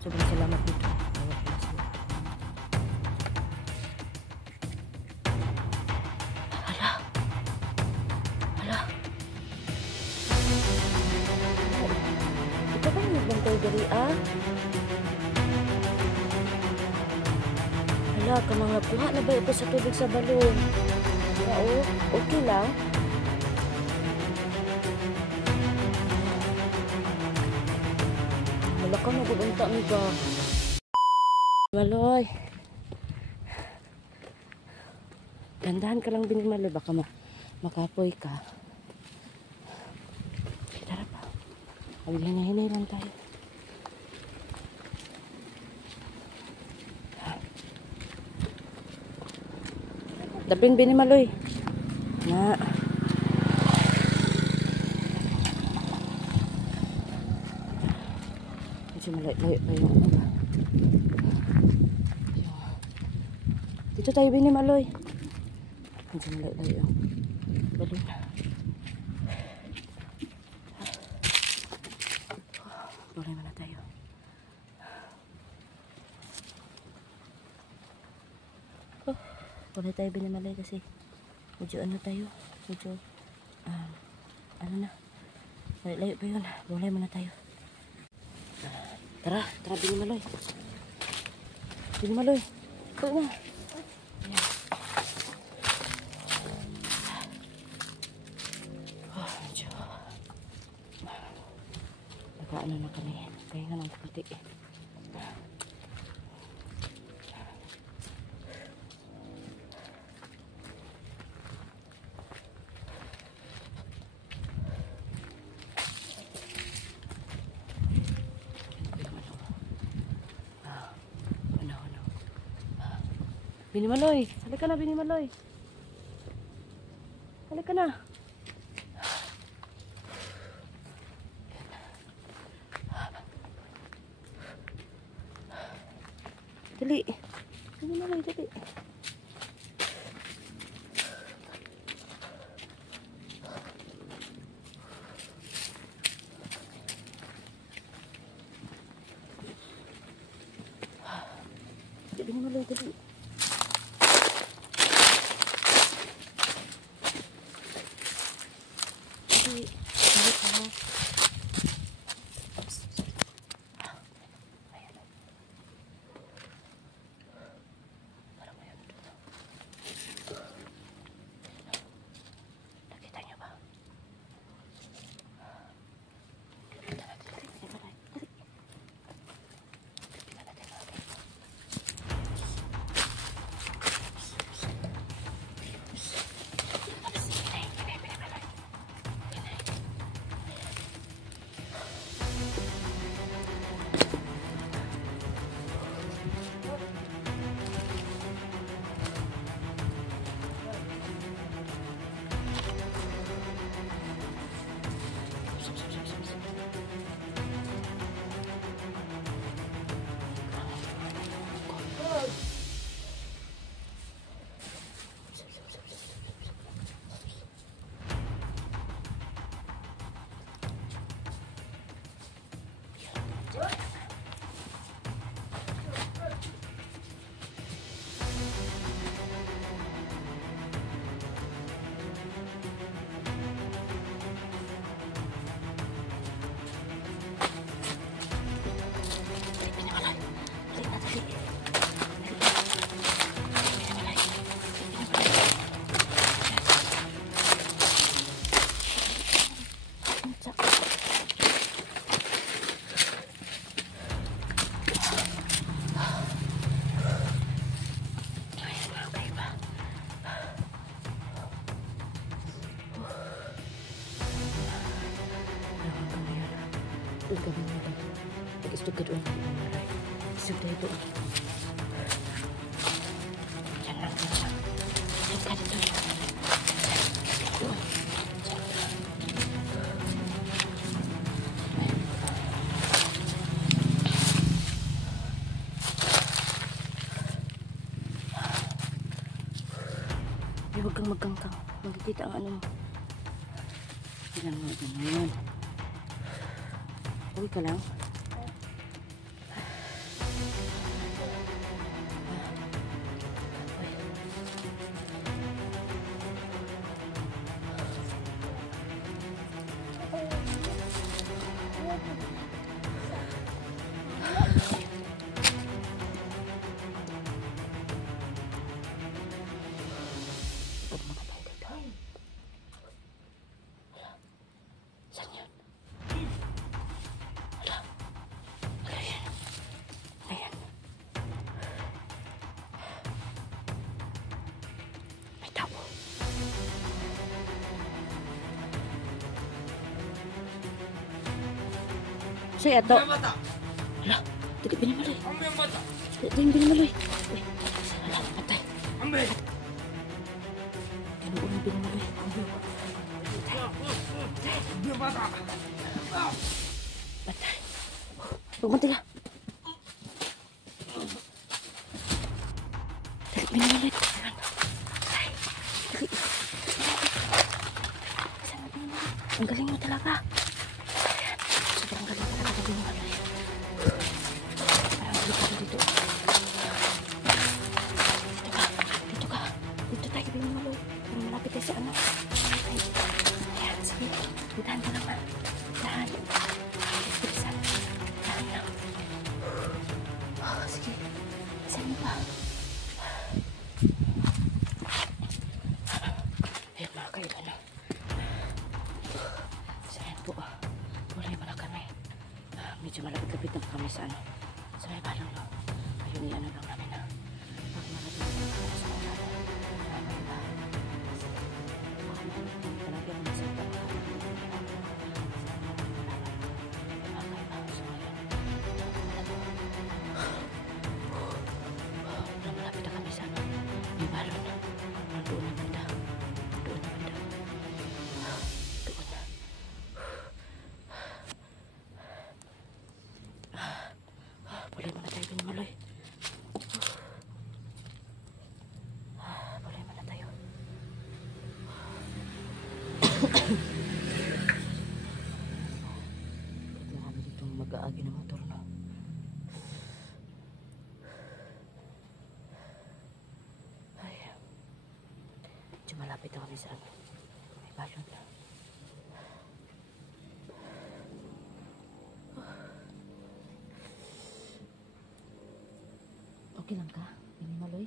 Sobrang salamat dito. Tawag ko sila. Hala. Hala. Ito ba yung nagbantay dali, ah? Hala, kamangap kuha na ba ito sa tubig sa balon? Oo, okay lang. Wala ka mag-unta mo ba? Maloy. Dandahan ka lang Binimaloy, baka makapoy ka. Tara pa. Hinay lang tayo. Dapin Binimaloy. Na. Medyo malayo pa yung ano ba. Dito tayo Binimaloy. Medyo malayo yung balon. Tuloy muna tayo. Tuloy tayo Binimaloy kasi medyo ano tayo. Medyo ano na. Layo pa yun. Tuloy muna tayo. Tara Binimaloy. Binimaloy. Ito na. Ayan. Medyo. Nakaano na kami. Kaya nga lang puti. Binimaloy, halika na Binimaloy. Halika na. Dali. Binimaloy, dali. Binimaloy, dali. Gawin natin. Pag-istugad ulang ng maray. Isugday ito. Yan lang. Yan ka dito. Huwag kang magkangkang. Magkikita ang ano mo. Yan mo. Yan. Uwi ka lang. Saya ato. Hala, dili Binimaloy. Dili Binimaloy. Uy, hala, patay. Tinuon ni Binimaloy. Patay. Pumunti ka. Dili Binimaloy. Dili. Ang galing mo talaga. Sobrang galing mo talaga Binimaloy. Parang dito ka dito. Dito ka. Dito tayo Binimaloy. Parang malapit tayo sa ano. Ayan, sige. Dahan ka lang ha. Dahan. Bilisan. Dahan lang. Sige. Saan mo pa? Ayan mga kailan na. Saan po? Wala mo na kami. Medyo malapit-lapit na kami sa ano. Sa may balong no. Ayun i-ano lang namin na. Pag malapit na kami sa mga ano ba? Palagi mo na sa ito. Malapit na kami sa ano. May balon. Doon na banda. Doon na banda. Doon na. Boleh mana tayo Binimaloy. Boleh mana tayo. Marami ditong mag-aagi ng motor no. Ay. Medyo malapit na kami sa ano. May balon na. Okay lang ka, Binimaloy?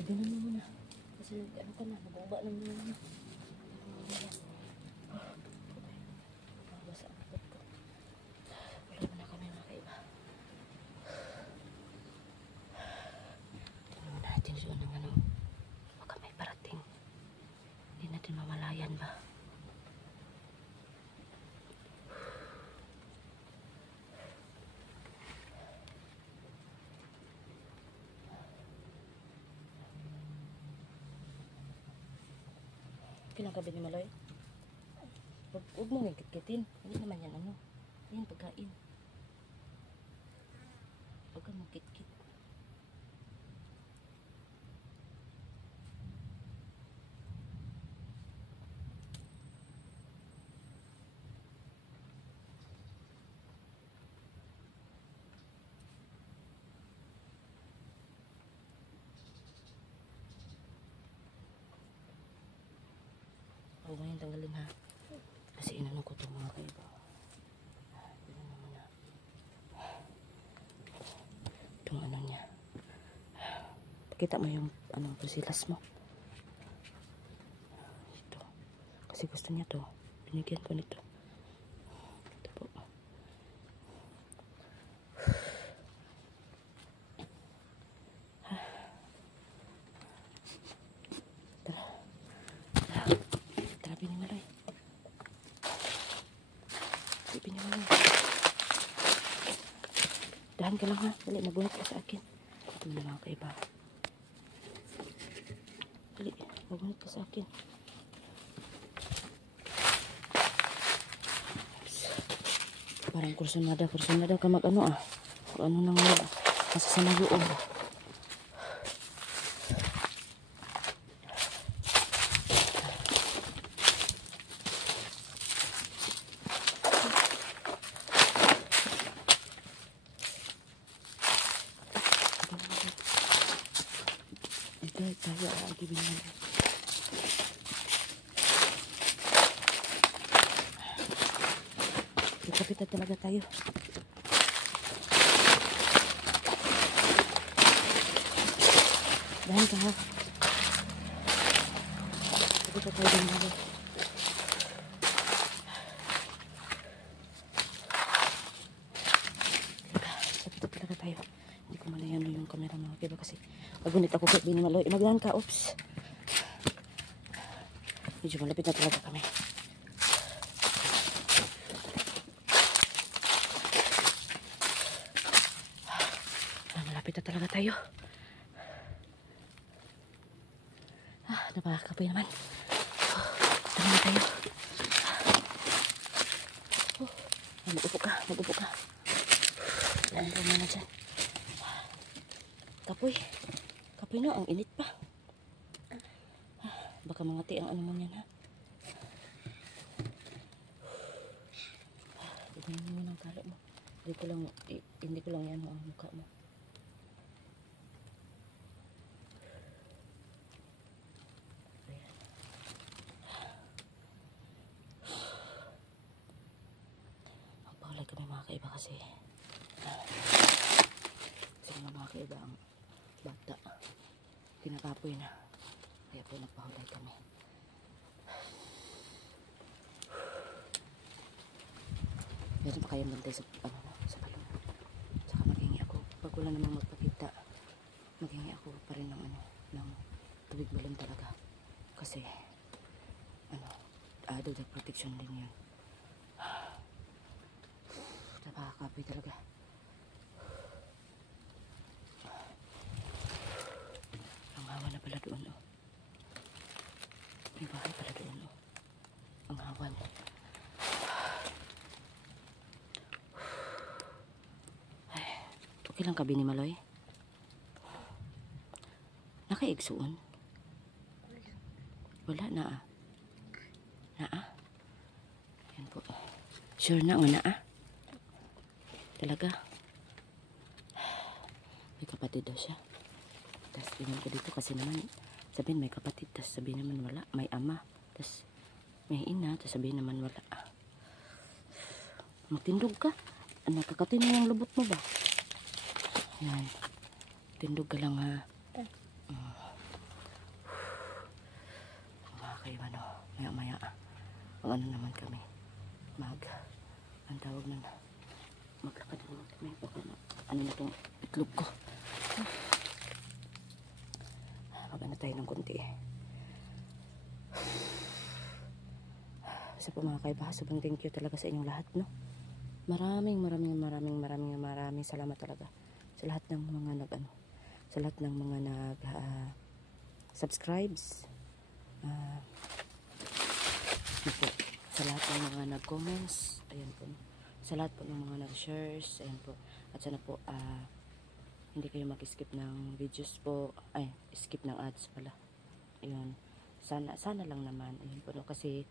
Iganon mo muna. Kasi ano ka na, nabumba na muna na. Basa ang likod ko. Wala mo na kami mga kaiba. Tingnan mo natin doon ng ano. Baka may parating. Hindi natin mamalayan ba? Kailan ka Binimaloy? Huwag mo nga kitkitin. Hindi naman yan ano. Yan pagkain. Huwag ka magkitkit. Huwag mo yung tanggalin ha. Kasi inano ko itong mga kaiba. Tignan mo muna. Itong ano niya. Pakita mo yung ano, pusilas mo. Ito. Kasi gusto niya to. Binigyan ko nito. Ito po. Binimaloy. Binimaloy. Dahan ka lang ha. Dali, nabunot ka sa akin. Ito mo na mga kaiba. Dali, nabunot ka sa akin. Parang kursunada ka mag-ano ah. Kung ano nang masasama yun. Tayo lagi Binimaloy. Kita talaga tayo. Dahan ka ha. Kita tayo Binimaloy. Kita talaga tayo. Hindi ko malayan yung camera mga kaiba kasi magunit ako kay Binimaloy. Magdahan ka, oops. Medyo malapit na talaga kami. Malapit na talaga tayo. Napakakapoy naman. Tama na tayo. Mag-upo ka, mag-upo ka. Lambo mo na dyan. Kapoy. Kapoy na, ang init pa. Baka mangati ang ano mo niyan, ha? Tignan mo ng kala mo. Hindi ko lang yan ang mukha mo. Ayan. Magpahulay kami mga kaiba kasi mga kaiba ang bata. Kinakapoy na. Kaya po nagpahulay kami. Meron pa kayong bantay sa balon. Saka maghingi ako. Pag wala namang magpakita, maghingi ako pa rin ng tubig balon talaga. Kasi, dagdag protection din yun. Napakakapoy talaga. Ang hawa na pala doon, oh. May bahay pala doon, oh. Ang hawan. Okay lang ka, Bini Maloy? Nakaigsuon? Wala na, ah. Na, ah? Yan po. Sure na, na, ah? Talaga? May kapatid daw siya. Tapos, inan ko dito kasi naman, sabihin may kapatid, tapos sabihin naman wala. May ama, tapos may ina, tapos sabihin naman wala. Magtindog ka. Nakakatin mo yung lubot mo ba? Yan. Tindog ka lang, ha. Mga kaiba, no. Maya-maya. Ang ano naman kami. Ang tawag na maglakad naman kami. Baka ano na itong itlog ko. Magana tayo ng konti. Sa po mga kaiba, sobrang thank you talaga sa inyong lahat, no. Maraming salamat talaga sa lahat ng mga sa lahat ng mga subscribes, sa lahat ng mga nag-comments, ayan po, sa lahat po ng mga nag-shares, ayan po, at sana po hindi kayo mag-skip ng videos po, skip ng ads pala, ayun, sana lang naman, ayun po, no? Kasi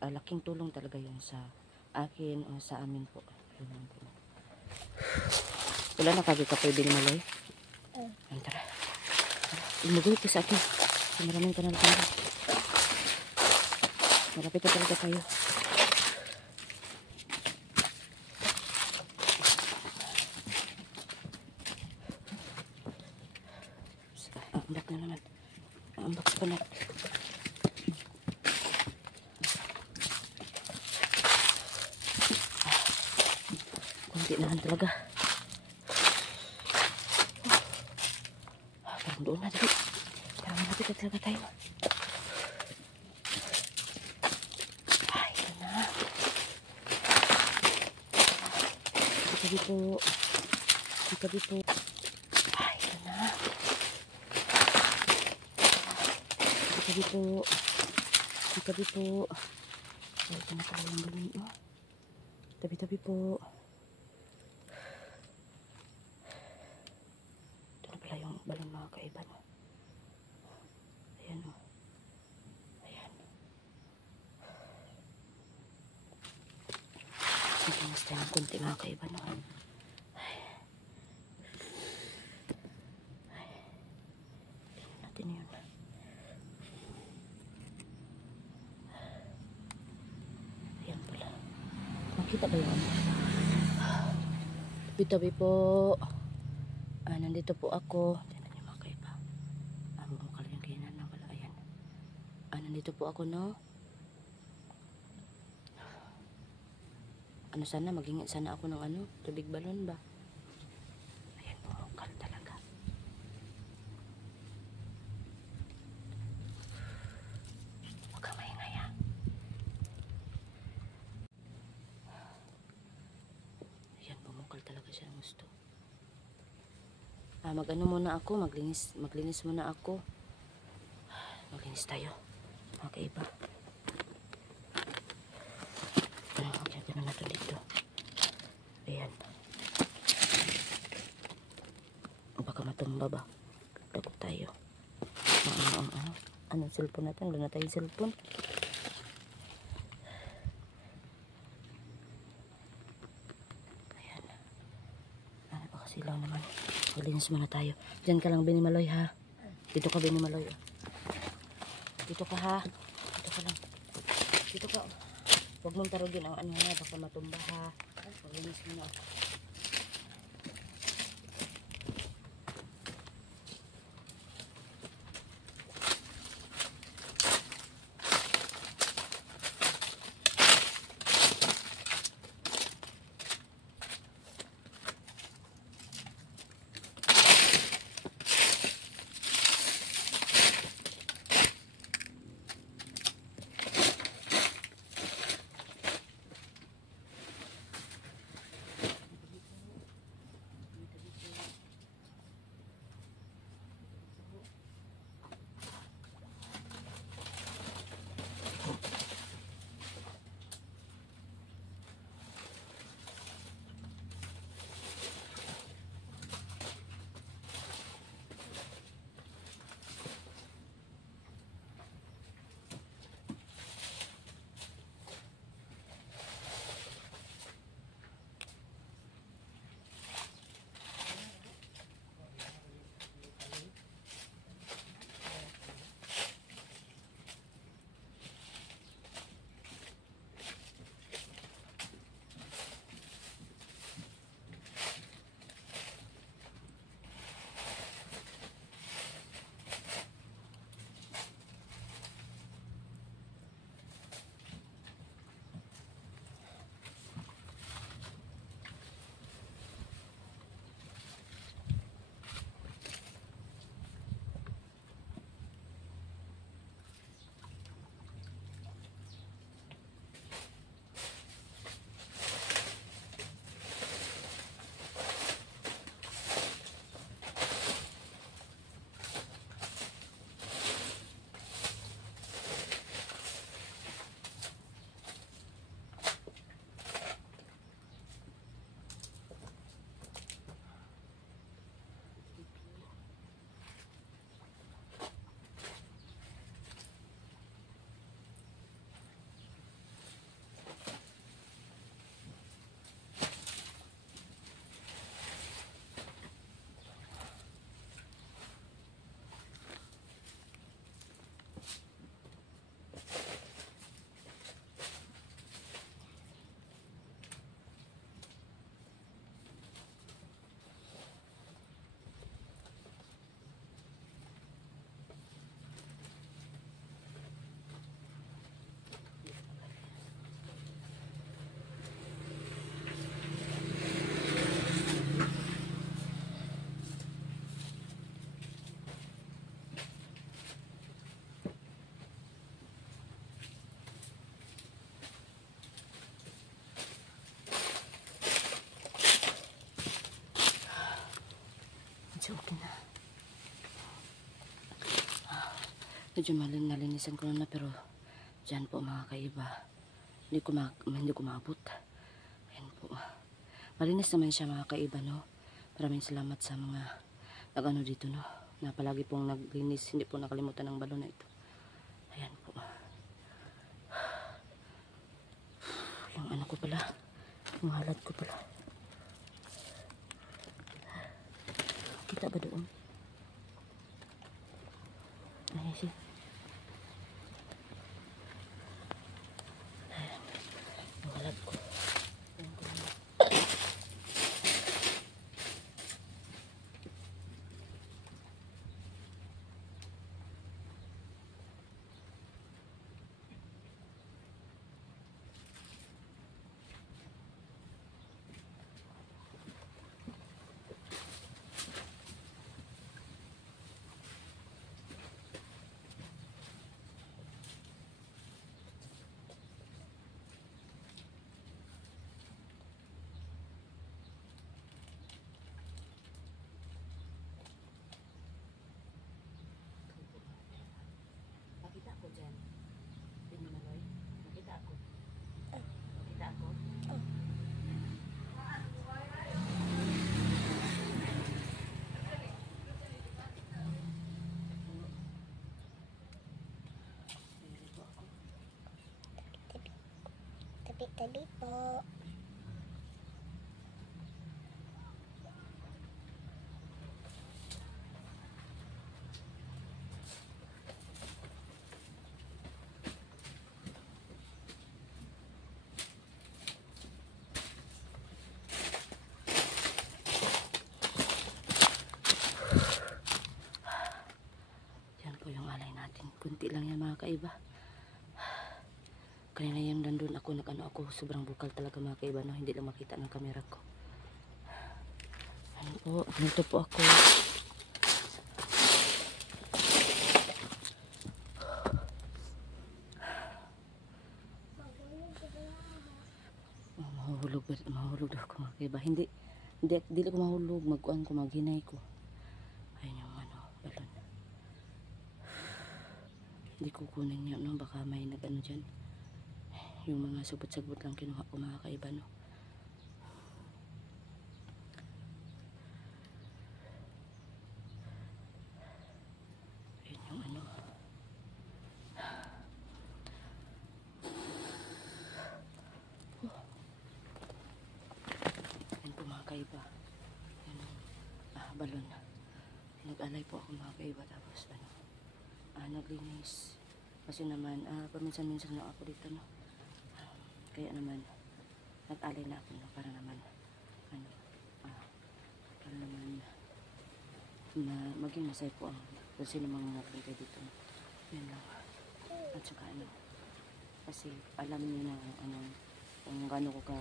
laking tulong talaga yun sa akin o sa amin po, ayun po. Wala na kagi ka pwede ni Maloy? Tara. Imugoy ka sa akin. Maraming ka na lang. Malapit na talaga tayo. Ambak na naman. Ambak sa panat. Kunti naman talaga. Parang doon na dali. Parang malapit na talaga tayo. Ay, ito na. Ikabi po. Ikabi po. Ay, ito na. Ikabi po. Ikabi po. Ay, ito na pala yung balon. Oh. Tabi-tabi po. Balon mga kaiba, no? Ayan, o. Ayan. Nagkinas tayo ng konti mga kaiba, no? Tingnan natin yun. Ayan pala. Makita ba yun? Tabi-tabi po. Nandito po ako. Nandito po ako, no. Sana maghingi sana ako ng tubig balon ba. Ayan, bumukal talaga. Huwag kang maingay, ha. Ayan, bumukal talaga siya ng gusto. Mag-ano muna ako, maglinis muna ako. Maglinis tayo, mga kaiba. Okay, gano'n na ito dito. Ayan. Baka matumba ba? Takot tayo. Anong cellphone natin? Wala na tayong cellphone. Ayan. Ano ba kasi lang naman. Maglinis muna tayo. Diyan ka lang, Binimaloy, ha? Dito ka, Binimaloy. Dito ka, ha? Dito ka lang. Dito ka. Huwag mong tarugin ang ano, ha? Baka matumba, ha? Maglinis muna. Okay na. Medyo nalinisan ko na pero dyan po mga kaiba. Hindi ko maabot. Ayan po. Malinis naman siya mga kaiba, no? Maraming salamat sa mga nag-ano dito, no? Na palagi pong naglinis. Hindi po nakalimutan ng balon na ito. Ayan po. Yung ano ko pala. Yung halat ko pala. Kita ba doon? Ayan siya. Ayan. Yung halat ko. Tabi po. Yan po yung alay natin. Kunti lang yan mga kaiba. Kanina yung nandun ako, nag-ano ako, sobrang bukal talaga mga kaiba, no? Hindi lang makita ng camera ko. Ayun po, nito po ako. Oh, mahulog daw ako mga kaiba. Hindi ko mahulog, mag-uan ko, maghinay ko. Ayun yung ano, balon. Hindi ko kunin yun, no? Baka may nag-ano dyan. Yung mga sagot-sagot lang kinuha ko mga kaiba, no? Ayun yung ano. Ayun po mga kaiba. Ayun, balon. Nag-alay po ako mga kaiba, tapos ano, naglinis. Kasi naman, paminsan-minsan lang ako dito, no? Kaya naman, nag-alay na ako, no? Para naman, ano, para naman, maging masaya po ang kung sino mga napunta dito. Yan lang. At saka ano, kasi alam niyo na ano, kung gaano ko ka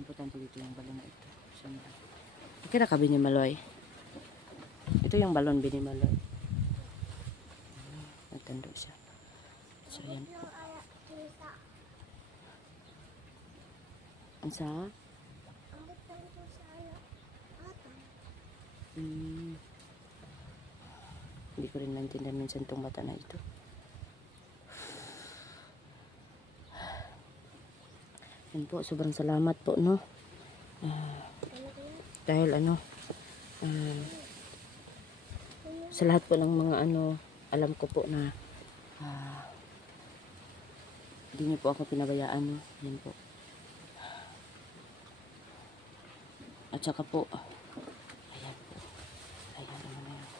importante dito yung balon na ito. So, kira ka Binimaloy? Ito yung balon Binimaloy. Nagtando siya. So, yan po. Ang sa? Hindi ko rin naintindihan minsan itong bata na ito. Yan po, sobrang salamat po, no? Dahil ano, sa lahat po ng mga ano, alam ko po na hindi niyo po ako pinabayaan, no? Yan po. At saka po, ayan po. Ayan naman na yun.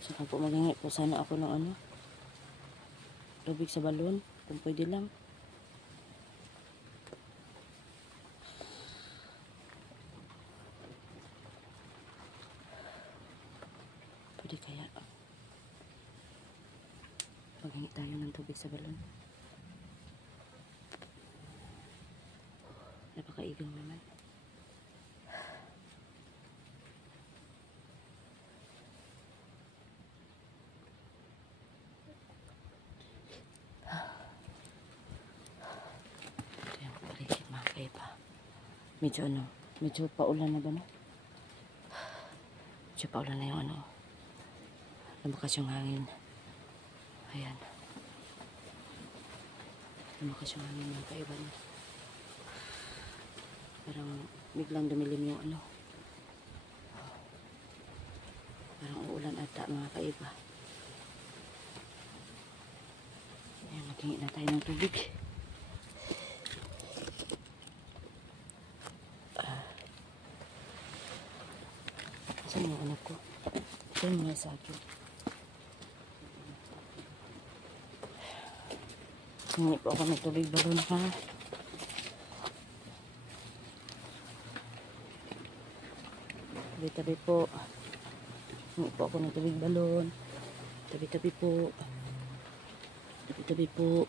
Saka po maghingi po sana ako ng ano, tubig sa balon, kung pwede lang. Pwede kaya maghingi tayo ng tubig sa balon. Napakaigang naman. Ito yung paligid mga kaiba. Medyo ano, medyo paulan na ba, no? Medyo paulan na yung ano, lumakas yung hangin. Ayan. Lumakas yung hangin mga kaiba, no? Parang biglang dumilim yung ano. Parang uulan ata mga kaiba. Ayan, maghingi na tayo ng tubig. Saan yung anak ko? Ito yung mga sakyo. Hingi po ako ng tubig balon, ha? Tabi-tabi po. Hingi po ako ng tubig balon. Tabi-tabi po. Tabi-tabi po.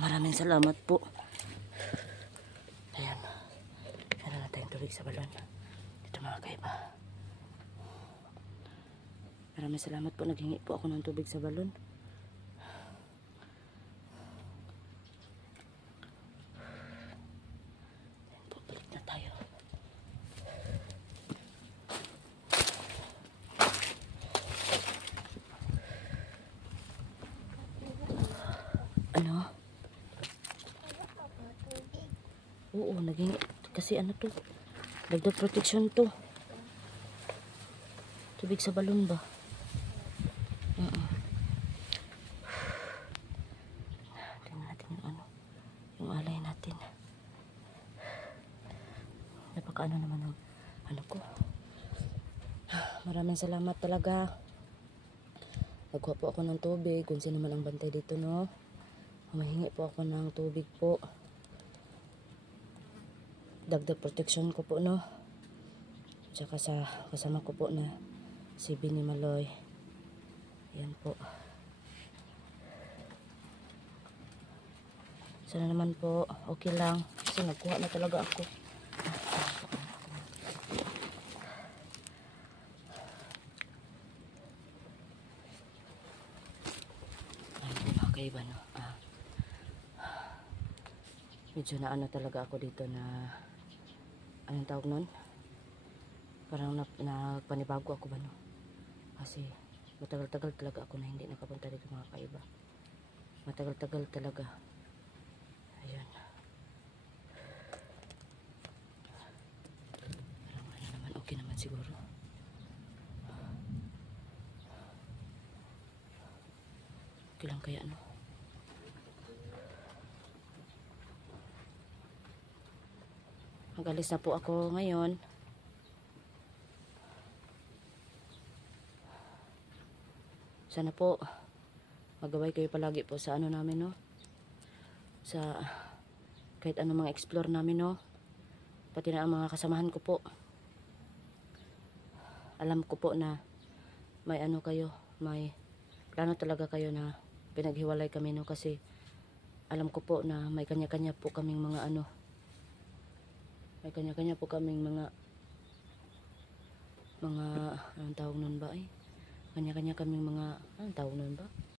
Maraming salamat po. Ayan. Meron na tayong tubig sa balon. Dito mga kaiba. Maraming salamat po. Naghingi po ako ng tubig sa balon. Oo, naging, kasi ano to, dagdag protection to. Tubig sa balon ba? Tingnan natin yung ano, yung alay natin. Napakaano naman ng ano ko. Maraming salamat talaga. Nagkuha po ako ng tubig. Kung sino man ang bantay dito, no? Humahingi po ako ng tubig po. Dagdag protection ko po, no? Tsaka sa kasama ko po na si Bini Maloy. Yan po. Sana naman po okay lang. Kasi nagkuha na talaga ako. Ay, makakaiba, no? Medyo na ano talaga ako dito na anong tawag nun? Parang nagpanibago ako ba, no? Kasi matagal-tagal talaga ako na hindi nakapunta dito, mga kaiba. Matagal-tagal talaga. Ayun. Parang ano naman, okay naman siguro. Okay lang kaya, no? Mag-alis na po ako ngayon. Sana po magabay kayo palagi po sa ano namin, no? Sa kahit ano mga explore namin, no? Pati na ang mga kasamahan ko po. Alam ko po na may ano kayo, may plano talaga kayo na pinaghiwalay kami, no? Kasi alam ko po na may kanya-kanya po kaming mga ano, may kanya-kanya po kaming mga anong tawag nun ba, kanya-kanya kaming mga anong tawag nun ba,